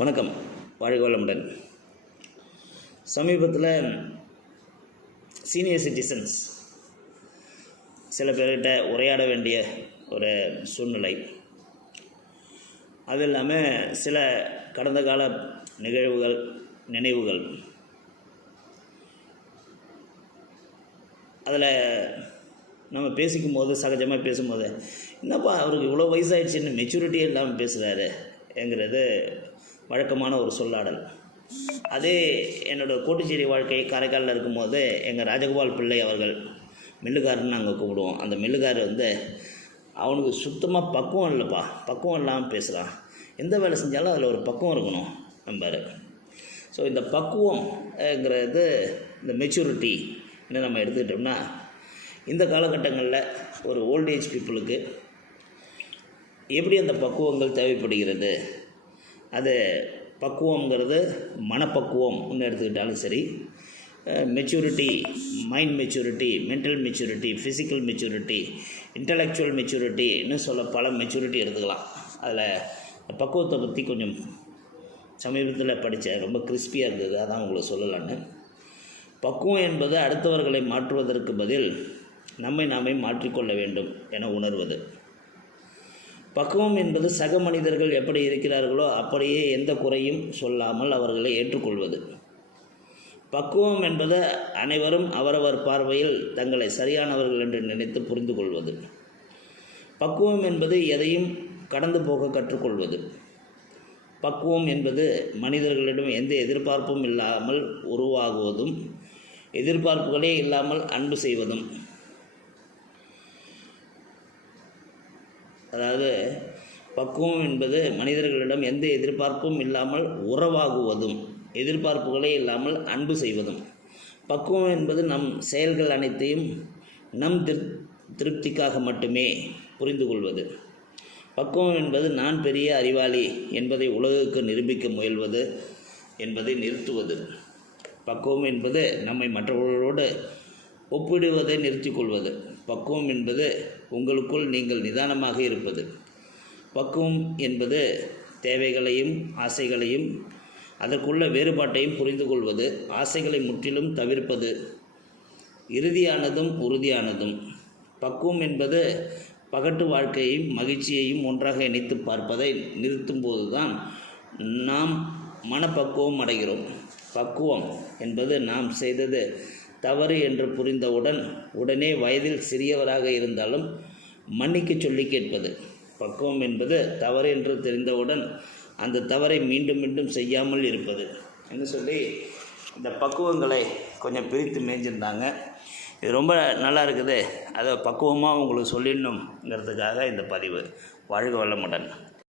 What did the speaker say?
வணக்கம். வாழ்க வளமுடன். சமீபத்தில் சீனியர் சிட்டிசன்ஸ் சில பேர்கிட்ட உரையாட வேண்டிய ஒரு சூழ்நிலை. அது இல்லாமல் சில கடந்த கால நிகழ்வுகள், நினைவுகள், அதில் நம்ம பேசிக்கும் போது, சகஜமாக பேசும்போது, என்னப்பா அவருக்கு இவ்வளோ வயசாகிடுச்சின்னு மெச்சூரிட்டியே இல்லாமல் பேசுகிறாரு என்கிறது வழக்கமான ஒரு சொல்லாடல். அதே என்னோடய கோட்டுச்சேரி வாழ்க்கை காரைக்காலில் இருக்கும்போது எங்கள் ராஜகோபால் பிள்ளை அவர்கள், மில்லுக்காரன்னு நாங்கள் கூப்பிடுவோம். அந்த மில்லுக்காரர் அவனுக்கு சுத்தமாக பக்குவம் இல்லைப்பா, பக்குவம் இல்லாமல் பேசுகிறான், எந்த வேலை செஞ்சாலும் அதில் ஒரு பக்குவம் இருக்கணும் நம்பார். ஸோ இந்த பக்குவம்ங்கிறது, இந்த மெச்சூரிட்டி என்ன நம்ம எடுத்துக்கிட்டோம்னா, இந்த காலகட்டங்களில் ஒரு ஓல்டேஜ் பீப்புளுக்கு எப்படி அந்த பக்குவங்கள் தேவைப்படுகிறது. அது பக்குவங்கிறது மனப்பக்குவம்னு எடுத்துக்கிட்டாலும் சரி, maturity, mind maturity, mental maturity, physical maturity, intellectual மெச்சூரிட்டின்னு சொல்ல பல மெச்சூரிட்டி எடுத்துக்கலாம். அதில் பக்குவத்தை பற்றி கொஞ்சம் சமீபத்தில் படித்தேன், ரொம்ப கிறிஸ்பியாக இருந்தது, அதான் உங்களுக்கு சொல்லலான்னு. பக்குவம் என்பது அடுத்தவர்களை மாற்றுவதற்கு பதில் நம்மை நாமே மாற்றிக்கொள்ள வேண்டும் என உணர்வது. பக்குவம் என்பது சக மனிதர்கள் எப்படி இருக்கிறார்களோ அப்படியே எந்த குறையும் சொல்லாமல் அவர்களை ஏற்றுக்கொள்வது. பக்குவம் என்பது அனைவரும் அவரவர் பார்வையில் தங்களை சரியானவர்கள் என்று நினைத்து புரிந்து கொள்வது. பக்குவம் என்பது எதையும் கடந்து போக கற்றுக்கொள்வது. பக்குவம் என்பது மனிதர்களிடம் எந்த எதிர்பார்ப்பும் இல்லாமல் உருவாகுவதும், எதிர்பார்ப்புகளே இல்லாமல் அன்பு செய்வதும். அதாவது பக்குவம் என்பது மனிதர்களிடம் எந்த எதிர்பார்ப்பும் இல்லாமல் உறவாகுவதும், எதிர்பார்ப்புகளே இல்லாமல் அன்பு செய்வதும். பக்குவம் என்பது நம் செயல்கள் அனைத்தையும் நம் திருப்திக்காக மட்டுமே புரிந்து கொள்வது. பக்குவம் என்பது நான் பெரிய அறிவாளி என்பதை உலகுக்கு நிரூபிக்க முயல்வது என்பதை நிறுத்துவது. பக்குவம் என்பது நம்மை மற்றவர்களோடு ஒப்பிடுவதை நிறுத்திக் கொள்வது. பக்குவம் என்பது உங்களுக்குள் நீங்கள் நிதானமாக இருப்பது. பக்குவம் என்பது தேவைகளையும் ஆசைகளையும் அதற்குள்ள வேறுபாட்டையும் புரிந்து கொள்வது, ஆசைகளை முற்றிலும் தவிர்ப்பது, இறுதியானதும் உறுதியானதும். பக்குவம் என்பது பகட்டு வாழ்க்கையையும் மகிழ்ச்சியையும் ஒன்றாக இணைத்து பார்ப்பதை நிறுத்தும்போது தான் நாம் மனப்பக்குவம் அடைகிறோம். பக்குவம் என்பது நாம் செய்தது தவறு என்று புரிந்தவுடன் உடனே வயதில் சிறியவராக இருந்தாலும் மன்னிக்க சொல்லி கேட்பது. பக்குவம் என்பது தவறு என்று தெரிந்தவுடன் அந்த தவறை மீண்டும் மீண்டும் செய்யாமல் இருப்பது என்று சொல்லி இந்த பக்குவங்களை கொஞ்சம் பிரித்து மேய்ஞ்சிருந்தாங்க. இது ரொம்ப நல்லா இருக்குது, அதை பக்குவமாக உங்களுக்கு சொல்லிடணுங்கிறதுக்காக இந்த பதிவு. வாழ்க வளமுடன்.